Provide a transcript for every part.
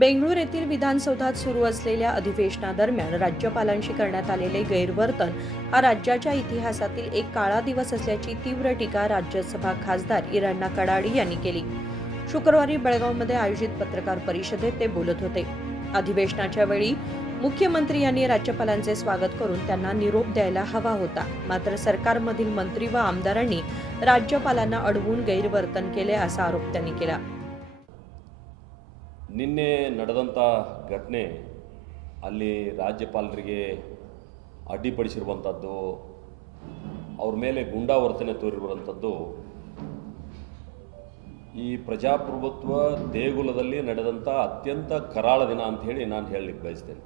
बेंगळूर येथील विधानसौधात सुरू असलेल्या अधिवेशनादरम्यान राज्यपालांशी करण्यात आलेले गैरवर्तन हा राज्याच्या इतिहासातील एक काळा दिवस असल्याची तीव्र टीका राज्यसभा खासदार इराण्या कडाडी यांनी केली. शुक्रवारी बेळगावमध्ये आयोजित पत्रकार परिषदेत ते बोलत होते. अधिवेशनाच्या वेळी मुख्यमंत्री यांनी राज्यपालांचे स्वागत करून त्यांना निरोप द्यायला हवा होता. मात्र सरकारमधील मंत्री व आमदारांनी राज्यपालांना अडवून गैरवर्तन केले असा आरोप त्यांनी केला. ನಿನ್ನೆ ನಡೆದಂಥ ಘಟನೆ ಅಲ್ಲಿ ರಾಜ್ಯಪಾಲರಿಗೆ ಅಡ್ಡಿಪಡಿಸಿರುವಂಥದ್ದು, ಅವ್ರ ಮೇಲೆ ಗುಂಡಾವರ್ತನೆ ತೋರಿರುವಂಥದ್ದು ಈ ಪ್ರಜಾಪ್ರಭುತ್ವ ದೇಗುಲದಲ್ಲಿ ನಡೆದಂಥ ಅತ್ಯಂತ ಕರಾಳ ದಿನ ಅಂತ ಹೇಳಿ ನಾನು ಹೇಳಲಿಕ್ಕೆ ಬಯಸ್ತೇನೆ.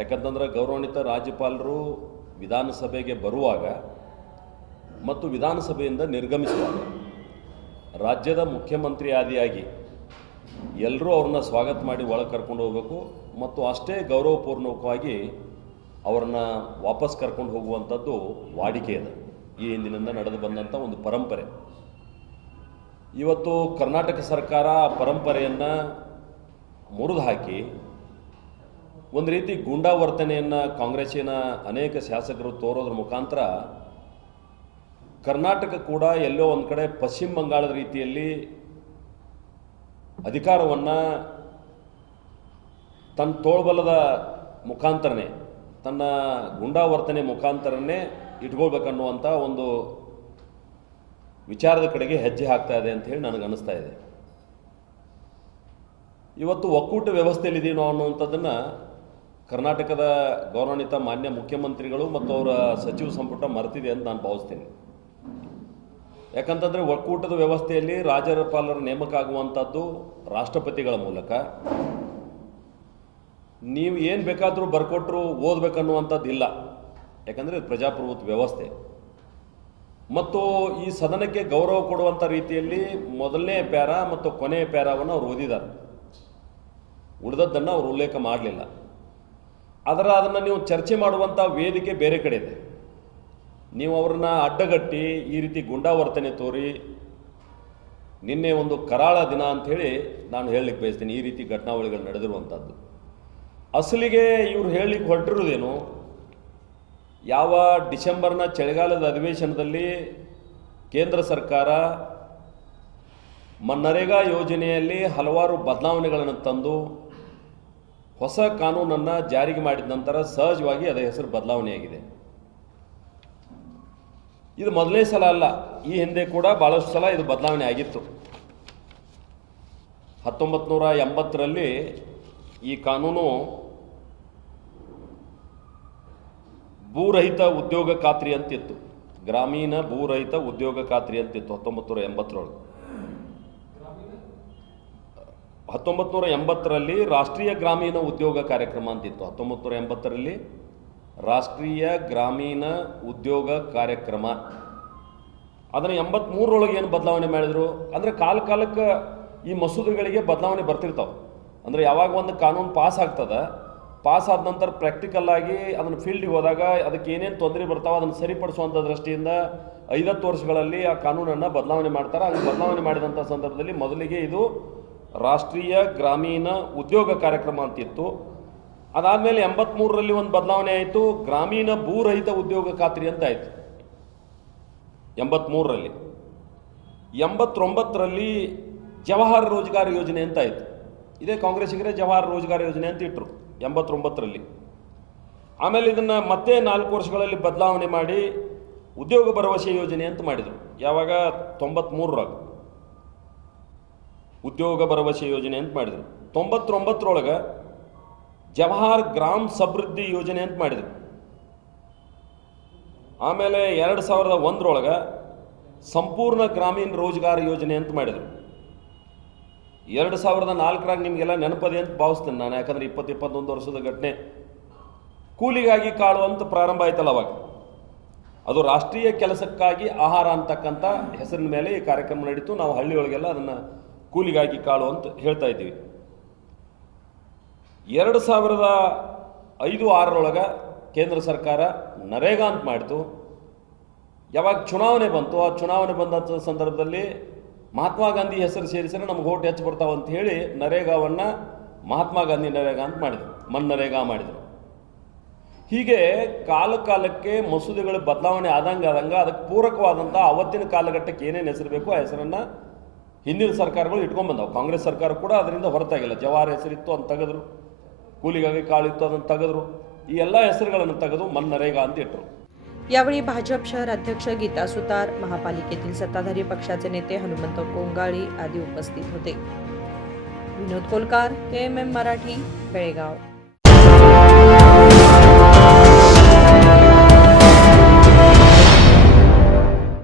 ಯಾಕಂತಂದ್ರೆ ಗೌರವಾನ್ವಿತ ರಾಜ್ಯಪಾಲರು ವಿಧಾನಸಭೆಗೆ ಬರುವಾಗ ಮತ್ತು ವಿಧಾನಸಭೆಯಿಂದ ನಿರ್ಗಮಿಸುವಾಗ ರಾಜ್ಯದ ಮುಖ್ಯಮಂತ್ರಿ ಆದಿಯಾಗಿ ಎಲ್ಲರೂ ಅವ್ರನ್ನ ಸ್ವಾಗತ ಮಾಡಿ ಒಳಗೆ ಕರ್ಕೊಂಡು ಹೋಗಬೇಕು ಮತ್ತು ಅಷ್ಟೇ ಗೌರವಪೂರ್ವಕವಾಗಿ ಅವ್ರನ್ನ ವಾಪಸ್ ಕರ್ಕೊಂಡು ಹೋಗುವಂಥದ್ದು ವಾಡಿಕೆ ಇದೆ. ಈ ಹಿಂದಿನಿಂದ ನಡೆದು ಬಂದಂಥ ಒಂದು ಪರಂಪರೆ. ಇವತ್ತು ಕರ್ನಾಟಕ ಸರ್ಕಾರ ಆ ಪರಂಪರೆಯನ್ನು ಮುರಿದು ಹಾಕಿ ಒಂದು ರೀತಿ ಗೂಂಡಾವರ್ತನೆಯನ್ನು ಕಾಂಗ್ರೆಸ್ಸಿನ ಅನೇಕ ಶಾಸಕರು ತೋರೋದ್ರ ಮುಖಾಂತರ ಕರ್ನಾಟಕ ಕೂಡ ಎಲ್ಲೋ ಒಂದು ಕಡೆ ಪಶ್ಚಿಮ ಬಂಗಾಳದ ರೀತಿಯಲ್ಲಿ ಅಧಿಕಾರವನ್ನು ತನ್ನ ತೋಳ್ಬಲದ ಮುಖಾಂತರನೇ, ತನ್ನ ಗುಂಡಾವರ್ತನೆ ಮುಖಾಂತರನೇ ಇಟ್ಕೊಳ್ಬೇಕನ್ನುವಂಥ ಒಂದು ವಿಚಾರದ ಕಡೆಗೆ ಹೆಜ್ಜೆ ಹಾಕ್ತಾ ಇದೆ ಅಂತ ಹೇಳಿ ನನಗೆ ಅನ್ನಿಸ್ತಾ ಇದೆ. ಇವತ್ತು ಒಕ್ಕೂಟ ವ್ಯವಸ್ಥೆಯಲ್ಲಿದ್ದೀವಿ ನಾವು ಅನ್ನುವಂಥದ್ದನ್ನು ಕರ್ನಾಟಕದ ಗೌರವಾನ್ವಿತ ಮಾನ್ಯ ಮುಖ್ಯಮಂತ್ರಿಗಳು ಮತ್ತು ಅವರ ಸಚಿವ ಸಂಪುಟ ಮರೆತಿದೆ ಅಂತ ನಾನು ಭಾವಿಸ್ತೀನಿ. ಯಾಕಂತಂದರೆ ಒಕ್ಕೂಟದ ವ್ಯವಸ್ಥೆಯಲ್ಲಿ ರಾಜ್ಯಪಾಲರ ನೇಮಕ ಆಗುವಂಥದ್ದು ರಾಷ್ಟ್ರಪತಿಗಳ ಮೂಲಕ. ನೀವು ಏನು ಬೇಕಾದರೂ ಬರ್ಕೊಟ್ರು ಓದಬೇಕನ್ನುವಂಥದ್ದು ಇಲ್ಲ. ಯಾಕಂದರೆ ಪ್ರಜಾಪ್ರಭುತ್ವ ವ್ಯವಸ್ಥೆ ಮತ್ತು ಈ ಸದನಕ್ಕೆ ಗೌರವ ಕೊಡುವಂಥ ರೀತಿಯಲ್ಲಿ ಮೊದಲನೇ ಪ್ಯಾರ ಮತ್ತು ಕೊನೆಯ ಪ್ಯಾರವನ್ನು ಅವರು ಓದಿದ್ದಾರೆ. ಉಳಿದದ್ದನ್ನು ಅವರು ಉಲ್ಲೇಖ ಮಾಡಲಿಲ್ಲ. ಅದನ್ನು ನೀವು ಚರ್ಚೆ ಮಾಡುವಂಥ ವೇದಿಕೆ ಬೇರೆ ಕಡೆ ಇದೆ. ನೀವು ಅವ್ರನ್ನ ಅಡ್ಡಗಟ್ಟಿ ಈ ರೀತಿ ಗುಂಡಾವರ್ತನೆ ತೋರಿ ನಿನ್ನೆ ಒಂದು ಕರಾಳ ದಿನ ಅಂಥೇಳಿ ನಾನು ಹೇಳಲಿಕ್ಕೆ ಬಯಸ್ತೀನಿ. ಈ ರೀತಿ ಘಟನಾವಳಿಗಳು ನಡೆದಿರುವಂಥದ್ದು ಅಸಲಿಗೆ ಇವರು ಹೇಳಲಿಕ್ಕೆ ಹೊರಟಿರೋದೇನು, ಯಾವ ಡಿಸೆಂಬರ್ನ ಚಳಿಗಾಲದ ಅಧಿವೇಶನದಲ್ಲಿ ಕೇಂದ್ರ ಸರ್ಕಾರ ಮನ್ನರೇಗಾ ಯೋಜನೆಯಲ್ಲಿ ಹಲವಾರು ಬದಲಾವಣೆಗಳನ್ನು ತಂದು ಹೊಸ ಕಾನೂನನ್ನು ಜಾರಿಗೆ ಮಾಡಿದ ನಂತರ ಸಹಜವಾಗಿ ಅದರ ಹೆಸರು ಬದಲಾವಣೆಯಾಗಿದೆ. ಇದು ಮೊದಲನೇ ಸಲ ಅಲ್ಲ, ಈ ಹಿಂದೆ ಕೂಡ ಭಾಳಷ್ಟು ಸಲ ಇದು ಬದಲಾವಣೆ ಆಗಿತ್ತು. 1980ರಲ್ಲಿ ಈ ಕಾನೂನು ಭೂರಹಿತ ಉದ್ಯೋಗ ಖಾತ್ರಿ ಅಂತಿತ್ತು. ಗ್ರಾಮೀಣ ಭೂರಹಿತ ಉದ್ಯೋಗ ಖಾತ್ರಿ ಅಂತಿತ್ತು 1980ರೊಳಗೆ. 1980ರಲ್ಲಿ ರಾಷ್ಟ್ರೀಯ ಗ್ರಾಮೀಣ ಉದ್ಯೋಗ ಕಾರ್ಯಕ್ರಮ ಅಂತಿತ್ತು. 1980ರಲ್ಲಿ ರಾಷ್ಟ್ರೀಯ ಗ್ರಾಮೀಣ ಉದ್ಯೋಗ ಕಾರ್ಯಕ್ರಮ. ಅದನ್ನು 83ರೊಳಗೆ ಏನು ಬದಲಾವಣೆ ಮಾಡಿದರು ಅಂದರೆ ಕಾಲಕ್ಕೆ ಈ ಮಸೂದೆಗಳಿಗೆ ಬದಲಾವಣೆ ಬರ್ತಿರ್ತಾವೆ. ಅಂದರೆ ಯಾವಾಗ ಒಂದು ಕಾನೂನು ಪಾಸ್ ಆಗ್ತದೆ, ಪಾಸ್ ಆದ ನಂತರ ಪ್ರಾಕ್ಟಿಕಲ್ ಆಗಿ ಅದನ್ನು ಫೀಲ್ಡಿಗೆ ಹೋದಾಗ ಅದಕ್ಕೆ ಏನೇನು ತೊಂದರೆ ಬರ್ತಾವೆ ಅದನ್ನು ಸರಿಪಡಿಸುವಂಥ ದೃಷ್ಟಿಯಿಂದ 50 ವರ್ಷಗಳಲ್ಲಿ ಆ ಕಾನೂನನ್ನು ಬದಲಾವಣೆ ಮಾಡ್ತಾರೆ. ಹಂಗೆ ಬದಲಾವಣೆ ಮಾಡಿದಂಥ ಸಂದರ್ಭದಲ್ಲಿ ಮೊದಲಿಗೆ ಇದು ರಾಷ್ಟ್ರೀಯ ಗ್ರಾಮೀಣ ಉದ್ಯೋಗ ಕಾರ್ಯಕ್ರಮ ಅಂತಿತ್ತು. ಅದಾದಮೇಲೆ 83ರಲ್ಲಿ ಒಂದು ಬದಲಾವಣೆ ಆಯಿತು, ಗ್ರಾಮೀಣ ಭೂರಹಿತ ಉದ್ಯೋಗ ಖಾತ್ರಿ ಅಂತ ಆಯಿತು 83ರಲ್ಲಿ. 89ರಲ್ಲಿ ಜವಾಹರ್ ರೋಜ್ಗಾರ್ ಯೋಜನೆ ಅಂತ ಆಯಿತು. ಇದೇ ಕಾಂಗ್ರೆಸ್ಸಿಗರೇ ಜವಾಹರ್ ರೋಜ್ಗಾರ್ ಯೋಜನೆ ಅಂತ ಇಟ್ಟರು 89ರಲ್ಲಿ. ಆಮೇಲೆ ಇದನ್ನು ಮತ್ತೆ 4 ವರ್ಷಗಳಲ್ಲಿ ಬದಲಾವಣೆ ಮಾಡಿ ಉದ್ಯೋಗ ಭರವಸೆ ಯೋಜನೆ ಅಂತ ಮಾಡಿದರು. ಯಾವಾಗ 93ರಾಗ ಉದ್ಯೋಗ ಭರವಸೆ ಯೋಜನೆ ಅಂತ ಮಾಡಿದರು. 99ರೊಳಗೆ ಜವಾಹರ್ ಗ್ರಾಮ್ ಸಮೃದ್ಧಿ ಯೋಜನೆ ಅಂತ ಮಾಡಿದರು. ಆಮೇಲೆ 2001ರೊಳಗೆ ಸಂಪೂರ್ಣ ಗ್ರಾಮೀಣ ರೋಜ್ಗಾರ್ ಯೋಜನೆ ಅಂತ ಮಾಡಿದರು. 2004ರಾಗ ನಿಮಗೆಲ್ಲ ನೆನಪದೆ ಅಂತ ಭಾವಿಸ್ತೇನೆ ನಾನು. ಯಾಕಂದರೆ 20-21 ವರ್ಷದ ಘಟನೆ. ಕೂಲಿಗಾಗಿ ಕಾಳು ಅಂತ ಪ್ರಾರಂಭ ಆಯ್ತಲ್ಲ ಅವಾಗ. ಅದು ರಾಷ್ಟ್ರೀಯ ಕೆಲಸಕ್ಕಾಗಿ ಆಹಾರ ಅಂತಕ್ಕಂಥ ಹೆಸರಿನ ಮೇಲೆ ಈ ಕಾರ್ಯಕ್ರಮ ನಡೀತು. ನಾವು ಹಳ್ಳಿಯೊಳಗೆಲ್ಲ ಅದನ್ನು ಕೂಲಿಗಾಗಿ ಕಾಳು ಅಂತ ಹೇಳ್ತಾ ಇದ್ದೀವಿ. 2005-6ರೊಳಗೆ ಕೇಂದ್ರ ಸರ್ಕಾರ ನರೇಗಾ ಅಂತ ಮಾಡಿತು. ಯಾವಾಗ ಚುನಾವಣೆ ಬಂತು, ಆ ಚುನಾವಣೆ ಬಂದಂಥ ಸಂದರ್ಭದಲ್ಲಿ ಮಹಾತ್ಮ ಗಾಂಧಿ ಹೆಸರು ಸೇರಿಸಿದ್ರೆ ನಮ್ಗೆ ಓಟ್ ಹೆಚ್ಚು ಬರ್ತಾವ ಅಂತ ಹೇಳಿ ನರೇಗಾವನ್ನು ಮಹಾತ್ಮ ಗಾಂಧಿ ನರೇಗಾ ಅಂತ ಮಾಡಿದರು, ಮನ್ನರೇಗಾ ಮಾಡಿದರು. ಹೀಗೆ ಕಾಲಕ್ಕೆ ಮಸೂದೆಗಳ ಬದಲಾವಣೆ ಆದಂಗೆ ಅದಕ್ಕೆ ಪೂರಕವಾದಂಥ ಅವತ್ತಿನ ಕಾಲಘಟ್ಟಕ್ಕೆ ಏನೇನು ಹೆಸರು ಬೇಕೋ ಆ ಹೆಸರನ್ನು ಹಿಂದಿನ ಸರ್ಕಾರಗಳು ಇಟ್ಕೊಂಡು ಬಂದವು. ಕಾಂಗ್ರೆಸ್ ಸರ್ಕಾರ ಕೂಡ ಅದರಿಂದ ಹೊರತಾಗಿಲ್ಲ. ಜವಾಹರ್ ಹೆಸರಿತ್ತು ಅಂತ ತೆಗೆದ್ರು, ಕೂಲಿಗಾಗಿ ಕಾಳಿತ್ತು ಅದನ್ನು ತೆಗೆದ್ರು, ಈ ಎಲ್ಲ ಹೆಸರುಗಳನ್ನು ತೆಗೆದು ಮನ್ನರೇಗಾ ಅಂತ ಇಟ್ಟರು. यावेळी भाजप शहर अध्यक्ष गीता सुतार, महापालिकेतील सत्ताधारी पक्षाचे नेते हनुमंत कोंगाळी आदी उपस्थित होते. विनोद कोलकार, KMM मराठी, बेळगाव.